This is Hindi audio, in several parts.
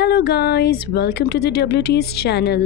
Hello guys, welcome to the WTS चैनल।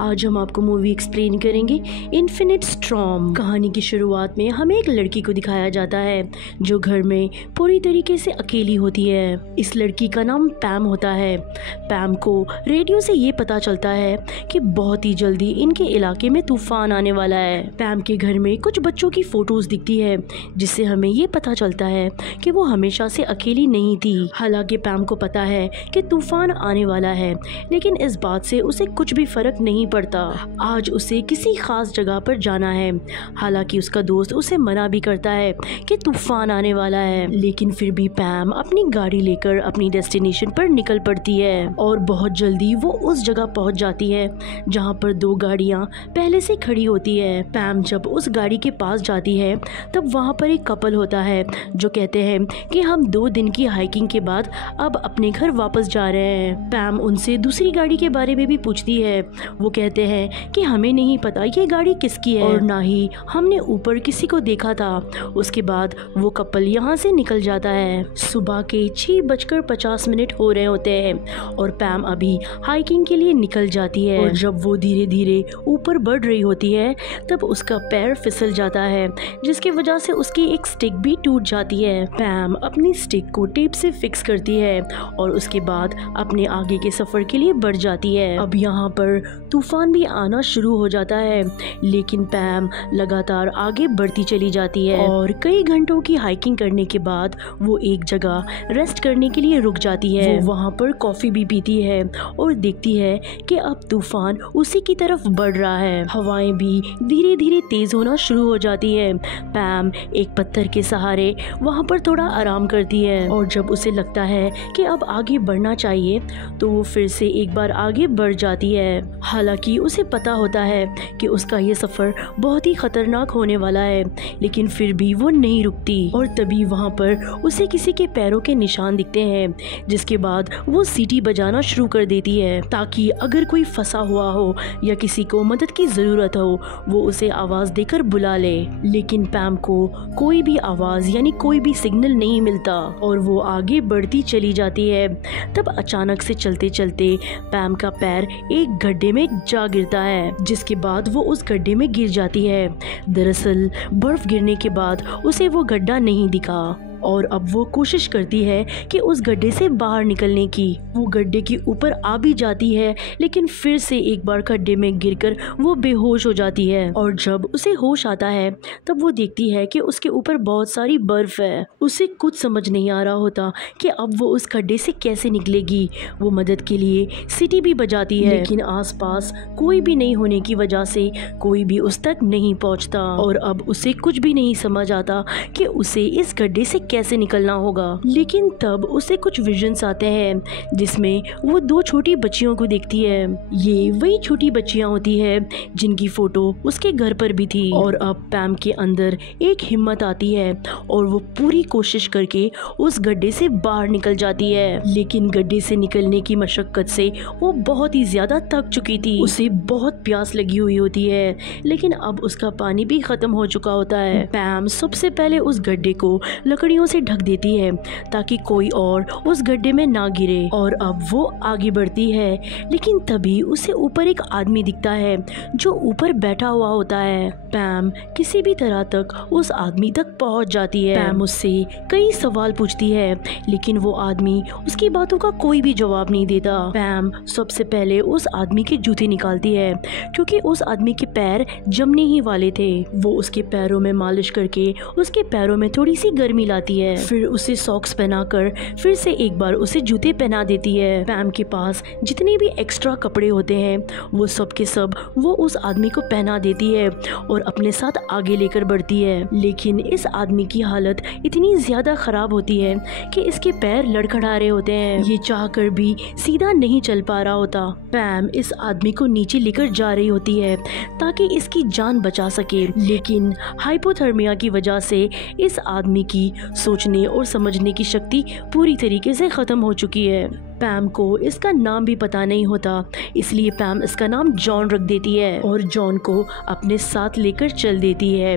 आज हम आपको मूवी एक्सप्लेन करेंगे इन्फिनिट स्टॉर्म। कहानी की शुरुआत में हमें एक लड़की को दिखाया जाता है जो घर में पूरी तरीके से अकेली होती है। इस लड़की का नाम पैम होता है। पैम को रेडियो से ये पता चलता है कि बहुत ही जल्दी इनके इलाके में तूफान आने वाला है। पैम के घर में कुछ बच्चों की फोटोज दिखती है जिससे हमें ये पता चलता है कि वो हमेशा से अकेली नहीं थी। हालांकि पैम को पता है कि तूफान आने वाला है, लेकिन इस बात से उसे कुछ भी फर्क नहीं पड़ता। आज उसे किसी खास जगह पर जाना है। हालांकि उसका दोस्त उसे मना भी करता है कि तूफान आने वाला है, लेकिन फिर भी पैम अपनी गाड़ी लेकर अपनी डेस्टिनेशन पर निकल पड़ती है और बहुत जल्दी वो उस जगह पहुंच जाती है जहां पर दो गाड़ियां पहले से खड़ी होती है। पैम जब उस गाड़ी के पास जाती है तब वहां पर एक कपल होता है जो कहते हैं कि हम 2 दिन की हाइकिंग के बाद अब अपने घर वापस जा रहे हैं। पैम उनसे दूसरी गाड़ी के बारे में भी पूछती है। वो कहते हैं कि हमें नहीं पता ये गाड़ी किसकी है और ना ही हमने ऊपर किसी को देखा था। उसके बाद वो कपल यहाँ से निकल जाता है। सुबह के 6:50 हो रहे होते हैं और पैम अभी हाइकिंग के लिए निकल जाती है और जब वो धीरे धीरे ऊपर बढ़ रही होती है तब उसका पैर फिसल जाता है, जिसकी वजह से उसकी एक स्टिक भी टूट जाती है। पैम अपनी स्टिक को टेप से फिक्स करती है और उसके बाद अपने आगे के सफर के लिए बढ़ जाती है। अब यहाँ पर तूफान भी आना शुरू हो जाता है, लेकिन पैम लगातार आगे बढ़ती चली जाती है और कई घंटों की हाइकिंग करने के बाद वो एक जगह रेस्ट करने के लिए रुक जाती है। वो वहाँ पर कॉफी भी पीती है और देखती है कि अब तूफान उसी की तरफ बढ़ रहा है। हवाएं भी धीरे धीरे तेज होना शुरू हो जाती है। पैम एक पत्थर के सहारे वहाँ पर थोड़ा आराम करती है और जब उसे लगता है कि अब आगे बढ़ना चाहिए तो वो फिर से एक बार आगे बढ़ जाती है। हालांकि उसे पता होता है कि उसका ये सफर बहुत ही खतरनाक होने वाला है, लेकिन फिर भी वो नहीं रुकती और तभी वहाँ पर उसे किसी के पैरों के निशान दिखते हैं, जिसके बाद वो सीटी बजाना शुरू कर देती है ताकि अगर कोई फंसा हुआ हो या किसी को मदद की जरूरत हो वो उसे आवाज देकर बुला ले। लेकिन पैम को कोई भी आवाज यानी कोई भी सिग्नल नहीं मिलता और वो आगे बढ़ती चली जाती है। तब अचानक से चलते चलते पैम का पैर एक गड्ढे में जा गिरता है, जिसके बाद वो उस गड्ढे में गिर जाती है। दरअसल बर्फ गिरने के बाद उसे वो गड्ढा नहीं दिखा और अब वो कोशिश करती है कि उस गड्ढे से बाहर निकलने की। वो गड्ढे के ऊपर आ भी जाती है, लेकिन फिर से एक बार गड्ढे में गिरकर वो बेहोश हो जाती है और जब उसे होश आता है तब वो देखती है कि उसके ऊपर बहुत सारी बर्फ है। उसे कुछ समझ नहीं आ रहा होता कि अब वो उस गड्ढे से कैसे निकलेगी। वो मदद के लिए सीटी भी बजाती है, लेकिन आसपास कोई भी नहीं होने की वजह से कोई भी उस तक नहीं पहुंचता और अब उसे कुछ भी नहीं समझ आता कि उसे इस गड्ढे से कैसे निकलना होगा। लेकिन तब उसे कुछ विजन्स आते हैं जिसमें वो 2 छोटी बच्चियों को देखती है। ये वही छोटी बच्चियां होती है जिनकी फोटो उसके घर पर भी थी और अब पैम के अंदर एक हिम्मत आती है और वो पूरी कोशिश करके उस गड्ढे से बाहर निकल जाती है। लेकिन गड्ढे से निकलने की मशक्कत से वो बहुत ही ज्यादा थक चुकी थी। उसे बहुत प्यास लगी हुई होती है, लेकिन अब उसका पानी भी खत्म हो चुका होता है। पैम सबसे पहले उस गड्ढे को लकड़ियों से ढक देती है ताकि कोई और उस गड्ढे में ना गिरे और अब वो आगे बढ़ती है। लेकिन तभी उसे ऊपर एक आदमी दिखता है जो ऊपर बैठा हुआ होता है। पैम किसी भी तरह तक उस आदमी तक पहुंच जाती है। पैम उससे कई सवाल पूछती है, लेकिन वो आदमी उसकी बातों का कोई भी जवाब नहीं देता। पैम सबसे पहले उस आदमी के जूते निकालती है क्योंकि उस आदमी के पैर जमने ही वाले थे। वो उसके पैरों में मालिश करके उसके पैरों में थोड़ी सी गर्मी लाती है, फिर उसे सॉक्स पहनाकर फिर से एक बार उसे जूते पहना देती है। पैम के पास जितने भी एक्स्ट्रा कपड़े होते हैं वो सब के सब वो उस आदमी को पहना देती है और अपने साथ आगे लेकर बढ़ती है। लेकिन इस आदमी की हालत इतनी ज्यादा खराब होती है कि इसके पैर लड़खड़ा रहे होते हैं। ये चाहकर भी सीधा नहीं चल पा रहा होता। पैम इस आदमी को नीचे लेकर जा रही होती है ताकि इसकी जान बचा सके, लेकिन हाइपोथर्मिया की वजह से इस आदमी की सोचने और समझने की शक्ति पूरी तरीके से खत्म हो चुकी है। पैम को इसका नाम भी पता नहीं होता, इसलिए पैम इसका नाम जॉन रख देती है और जॉन को अपने साथ लेकर चल देती है।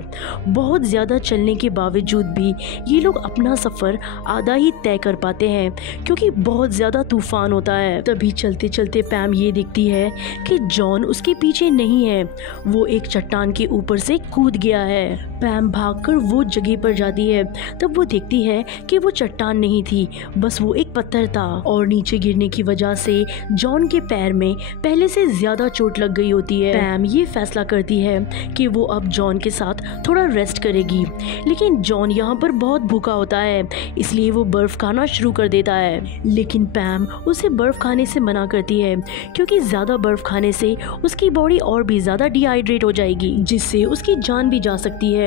बहुत ज़्यादा चलने के बावजूद भी ये लोग अपना सफ़र आधा ही तय कर पाते हैं क्योंकि बहुत ज़्यादा तूफान होता है। तभी चलते चलते पैम ये देखती है कि जॉन उसके पीछे नहीं है, वो एक चट्टान के ऊपर से कूद गया है। पैम भागकर वो जगह पर जाती है, तब वो देखती है कि वो चट्टान नहीं थी, बस वो एक पत्थर था और नीचे गिरने की वजह से जॉन के पैर में पहले से ज़्यादा चोट लग गई होती है। पैम ये फैसला करती है कि वो अब जॉन के साथ थोड़ा रेस्ट करेगी, लेकिन जॉन यहाँ पर बहुत भूखा होता है, इसलिए वो बर्फ़ खाना शुरू कर देता है। लेकिन पैम उसे बर्फ़ खाने से मना करती है क्योंकि ज़्यादा बर्फ़ खाने से उसकी बॉडी और भी ज़्यादा डिहाइड्रेट हो जाएगी, जिससे उसकी जान भी जा सकती है।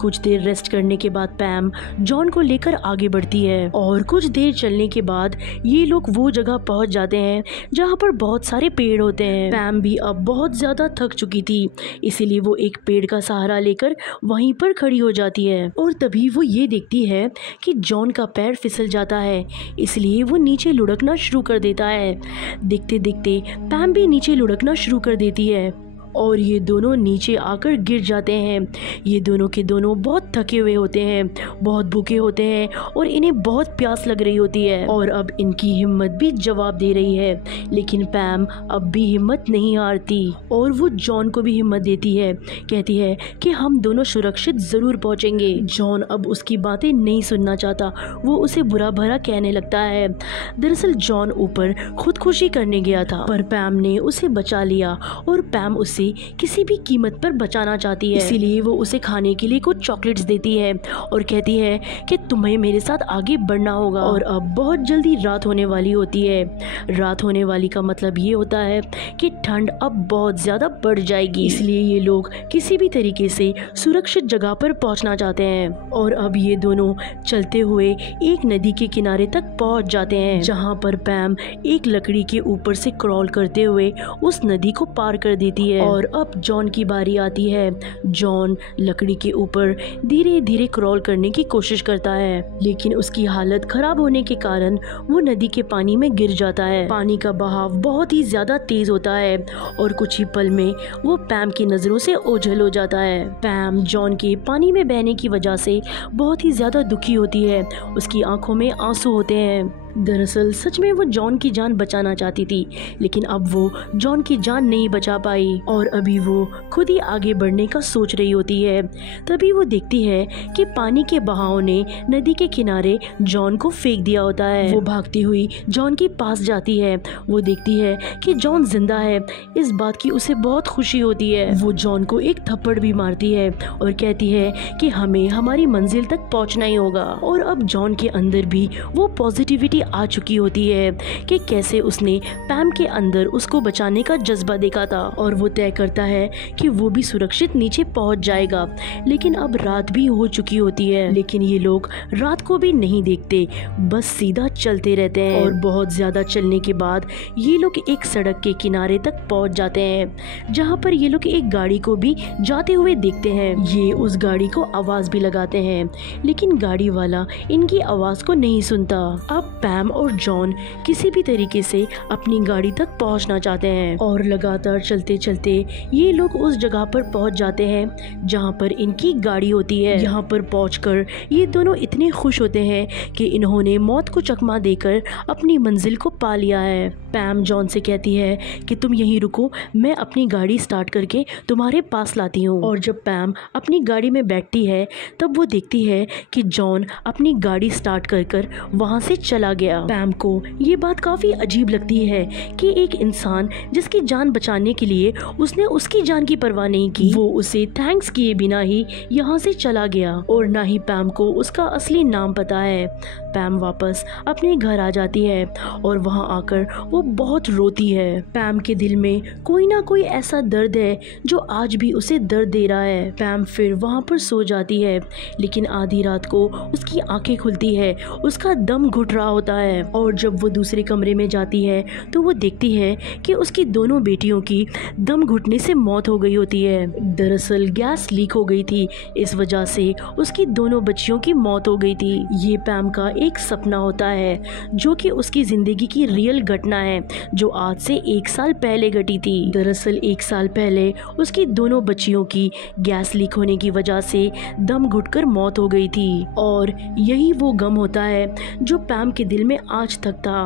कुछ देर रेस्ट करने के बाद पैम जॉन को लेकर आगे बढ़ती है और कुछ देर चलने के बाद ये लोग वो जगह पहुंच जाते हैं जहाँ पर बहुत सारे पेड़ होते हैं। पैम भी अब बहुत ज़्यादा थक चुकी थी, इसीलिए वो एक पेड़ का सहारा लेकर वहीं पर खड़ी हो जाती है और तभी वो ये देखती है कि जॉन का पैर फिसल जाता है, इसलिए वो नीचे लुढ़कना शुरू कर देता है। देखते देखते पैम भी नीचे लुढ़कना शुरू कर देती है और ये दोनों नीचे आकर गिर जाते हैं। ये दोनों के दोनों बहुत थके हुए होते हैं, बहुत भूखे होते हैं और इन्हें बहुत प्यास लग रही होती है और अब इनकी हिम्मत भी जवाब दे रही है, लेकिन पैम अब भी हिम्मत नहीं हारती और वो जॉन को भी हिम्मत देती है, कहती है कि हम दोनों सुरक्षित ज़रूर पहुँचेंगे। जॉन अब उसकी बातें नहीं सुनना चाहता, वो उसे बुरा भला कहने लगता है। दरअसल जॉन ऊपर खुदकुशी करने गया था, पर पैम ने उसे बचा लिया और पैम उससे किसी भी कीमत पर बचाना चाहती है, इसीलिए वो उसे खाने के लिए कुछ चॉकलेट्स देती है और कहती है कि तुम्हें मेरे साथ आगे बढ़ना होगा। और अब बहुत जल्दी रात होने वाली होती है। रात होने वाली का मतलब ये होता है कि ठंड अब बहुत ज़्यादा बढ़ जाएगी, इसलिए ये लोग किसी भी तरीके से सुरक्षित जगह पर पहुंचना चाहते हैं और अब ये दोनों चलते हुए एक नदी के किनारे तक पहुंच जाते हैं, जहां पर पैम एक लकड़ी के ऊपर से क्रॉल करते हुए उस नदी को पार कर देती है। और अब जॉन की बारी आती है। जॉन लकड़ी के ऊपर धीरे धीरे क्रॉल करने की कोशिश करता है, लेकिन उसकी हालत खराब होने के कारण वो नदी के पानी में गिर जाता है। पानी का बहाव बहुत ही ज्यादा तेज होता है और कुछ ही पल में वो पैम की नजरों से ओझल हो जाता है। पैम जॉन के पानी में बहने की वजह से बहुत ही ज्यादा दुखी होती है, उसकी आंखों में आंसू होते हैं। दरअसल सच में वो जॉन की जान बचाना चाहती थी, लेकिन अब वो जॉन की जान नहीं बचा पाई और अभी वो खुद ही आगे बढ़ने का सोच रही होती है। तभी वो देखती है कि पानी के बहाव ने नदी के किनारे जॉन को फेंक दिया होता है। वो भागती हुई जॉन के पास जाती है। वो देखती है कि जॉन जिंदा है, इस बात की उसे बहुत खुशी होती है। वो जॉन को एक थप्पड़ भी मारती है और कहती है कि हमें हमारी मंजिल तक पहुंचना ही होगा। और अब जॉन के अंदर भी वो पॉजिटिविटी आ चुकी होती है कि कैसे उसने पैम के अंदर उसको बचाने का जज्बा देखा था और वो तय करता है कि वो भी सुरक्षित नीचे पहुंच जाएगा। लेकिन अब रात भी हो चुकी होती है, लेकिन ये लोग रात को भी नहीं देखते, बस सीधा चलते रहते हैं। और बहुत ज्यादा चलने के बाद ये लोग एक सड़क के किनारे तक पहुंच जाते हैं, जहाँ पर ये लोग एक गाड़ी को भी जाते हुए देखते हैं। ये उस गाड़ी को आवाज भी लगाते हैं, लेकिन गाड़ी वाला इनकी आवाज को नहीं सुनता। अब पैम और जॉन किसी भी तरीके से अपनी गाड़ी तक पहुंचना चाहते हैं और लगातार चलते चलते ये लोग उस जगह पर पहुंच जाते हैं जहां पर इनकी गाड़ी होती है। यहाँ पर पहुंचकर ये दोनों इतने खुश होते हैं कि इन्होंने मौत को चकमा देकर अपनी मंजिल को पा लिया है। पैम जॉन से कहती है कि तुम यहीं रुको, मैं अपनी गाड़ी स्टार्ट करके तुम्हारे पास लाती हूँ। और जब पैम अपनी गाड़ी में बैठती है तब वो देखती है कि जॉन अपनी गाड़ी स्टार्ट कर वहाँ से चला गया। पैम को ये बात काफी अजीब लगती है कि एक इंसान जिसकी जान बचाने के लिए उसने उसकी जान की परवाह नहीं की, वो उसे थैंक्स किए बिना ही यहाँ से चला गया और ना ही पैम को उसका असली नाम पता है। पैम वापस अपने घर आ जाती है और वहाँ आकर वो बहुत रोती है। पैम के दिल में कोई ना कोई ऐसा दर्द है जो आज भी उसे दर्द दे रहा है। पैम फिर वहाँ पर सो जाती है, लेकिन आधी रात को उसकी आंखें खुलती है, उसका दम घुट रहा होता होता है और जब वो दूसरे कमरे में जाती है तो वो देखती है कि उसकी दोनों बेटियों की दम घुटने से मौत हो गई होती है। दरअसल गैस लीक हो गई थी, इस वजह से उसकी दोनों बच्चियों की मौत हो गई थी। ये पैम का एक सपना होता है जो कि उसकी जिंदगी की रियल घटना है जो आज से 1 साल पहले घटी थी। दरअसल 1 साल पहले उसकी दोनों बच्चियों की गैस लीक होने की वजह से दम घुटकर मौत हो गई थी और यही वो गम होता है जो पैम के दिल में आज तक था।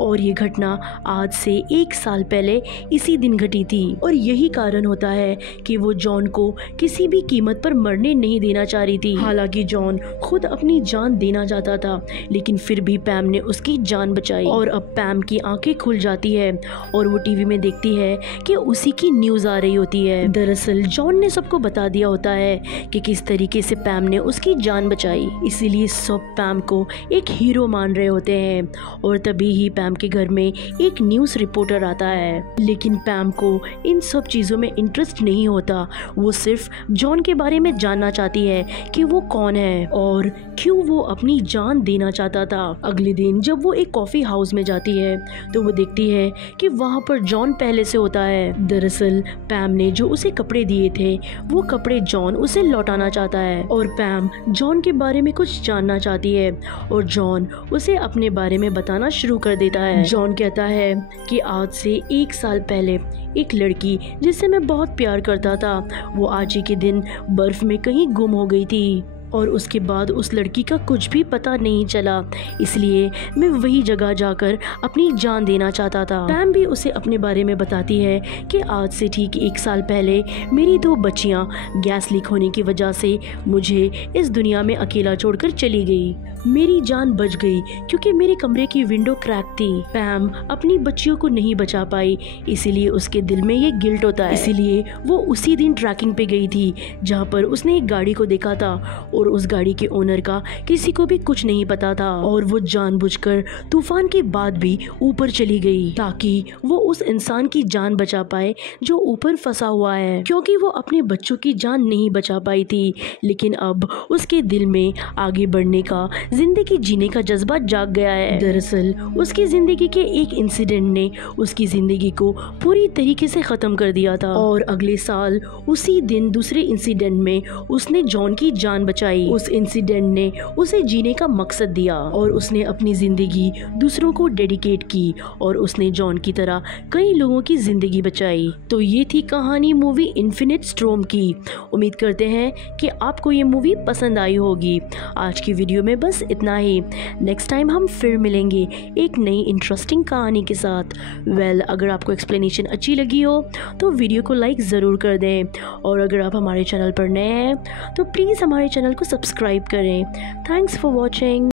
और ये घटना आज से 1 साल पहले इसी दिन घटी थी और यही कारण होता है कि वो जॉन को किसी भी कीमत पर मरने नहीं देना चाह रही थी। हालांकि जॉन खुद अपनी जान देना चाहता था, लेकिन फिर भी पैम ने उसकी जान बचाई। और अब पैम की आंखें खुल जाती है और वो टीवी में देखती है कि उसी की न्यूज आ रही होती है। दरअसल जॉन ने सबको बता दिया होता है कि किस तरीके से पैम ने उसकी जान बचाई, इसीलिए सब पैम को एक हीरो मान रहे होते हैं। और तभी ही पैम के घर में एक न्यूज रिपोर्टर आता है, लेकिन पैम को इन सब चीजों में इंटरेस्ट नहीं होता। वो सिर्फ जॉन के बारे में जानना चाहती है कि वो कौन है और क्यों वो अपनी जान देना चाहता था। अगले दिन जब वो एक कॉफी हाउस में जाती है तो वो देखती है कि वहाँ पर जॉन पहले से होता है। दरअसल पैम ने जो उसे कपड़े दिए थे वो कपड़े जॉन उसे लौटाना चाहता है और पैम जॉन के बारे में कुछ जानना चाहती है और जॉन उसे अपने बारे में बताना शुरू कर देता है। जॉन कहता है कि आज से 1 साल पहले एक लड़की जिससे मैं बहुत प्यार करता था वो आज ही के दिन बर्फ में कहीं गुम हो गई थी और उसके बाद उस लड़की का कुछ भी पता नहीं चला, इसलिए मैं वही जगह जाकर अपनी जान देना चाहता था। पैम भी उसे अपने बारे में बताती है कि आज से ठीक 1 साल पहले मेरी 2 बच्चियां गैस लीक होने की वजह से मुझे इस दुनिया में अकेला छोड़कर चली गई। मेरी जान बच गई क्योंकि मेरे कमरे की विंडो क्रैक थी। पैम अपनी बच्चियों को नहीं बचा पाई, इसीलिए उसके दिल में ये गिल्ट होता है। इसीलिए वो उसी दिन ट्रैकिंग पे गई थी जहाँ पर उसने एक गाड़ी को देखा था और उस गाड़ी के ओनर का किसी को भी कुछ नहीं पता था और वो जानबूझकर तूफान के बाद भी ऊपर चली गई ताकि वो उस इंसान की जान बचा पाए जो ऊपर फंसा हुआ है, क्योंकि वो अपने बच्चों की जान नहीं बचा पाई थी। लेकिन अब उसके दिल में आगे बढ़ने का, जिंदगी जीने का जज्बा जाग गया है। दरअसल उसकी जिंदगी के एक इंसिडेंट ने उसकी जिंदगी को पूरी तरीके से खत्म कर दिया था और अगले साल उसी दिन दूसरे इंसिडेंट में उसने जॉन की जान बचाई। उस इंसिडेंट ने उसे जीने का मकसद दिया और उसने अपनी जिंदगी दूसरों को डेडिकेट की और उसने जॉन की तरह कई लोगों की जिंदगी बचाई। तो ये थी कहानी मूवी इन्फिनिट स्टॉर्म की। उम्मीद करते हैं कि आपको ये मूवी पसंद आई होगी। आज की वीडियो में बस इतना ही। नेक्स्ट टाइम हम फिर मिलेंगे एक नई इंटरेस्टिंग कहानी के साथ। अगर आपको एक्सप्लेनेशन अच्छी लगी हो तो वीडियो को लाइक ज़रूर कर दें और अगर आप हमारे चैनल पर नए हैं तो प्लीज़ हमारे चैनल को सब्सक्राइब करें। Thanks for watching.